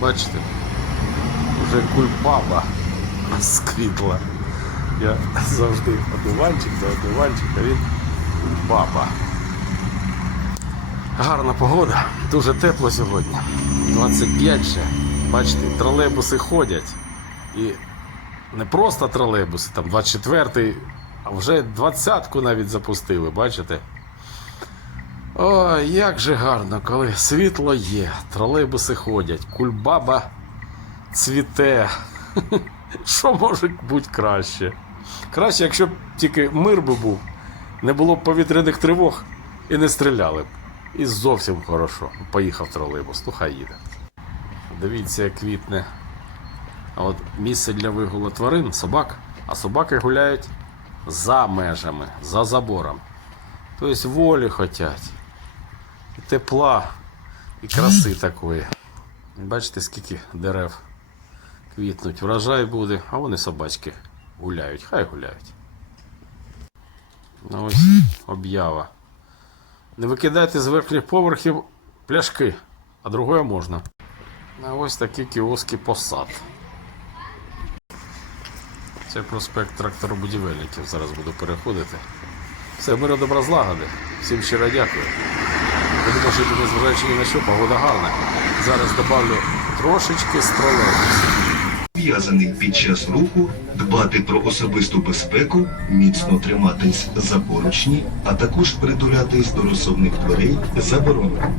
Бачите? Вже кульбаба сквітла. Я завжди одуванчик до одуванчика, він баба. Гарна погода, дуже тепло сьогодні. 25 ще. Бачите, тролейбуси ходять. І не просто тролейбуси, там 24-й, а вже 20-ку навіть запустили, бачите? Ой, як же гарно, коли світло є, тролейбуси ходять, кульбаба цвіте. Що може бути краще? Краще, якщо б тільки мир би був, не було б повітряних тривог і не стріляли б. І зовсім хорошо. Поїхав тролейбус, ну їде. Дивіться, як квітне. А от місце для вигулу тварин, собак, а собаки гуляють за межами, за забором. Тобто волі хотять. І тепла, і краси такої. Бачите, скільки дерев квітнуть. Врожай буде, а вони собачки гуляють. Хай гуляють. Ну ось об'ява. Не викидайте з верхніх поверхів пляшки, а другое можна. А ось такі кіоски посад. Це проспект тракторобудівельників. Зараз буду переходити. Все, миру добра злагоди. Всім щиро дякую. Будемо жити, незважаючи ні на що, погода гарна. Зараз добавлю трошечки з тролейбусів. Під час руху, дбати про особисту безпеку, міцно триматись за поручні, а також притулятись до розсувних дверей заборонено.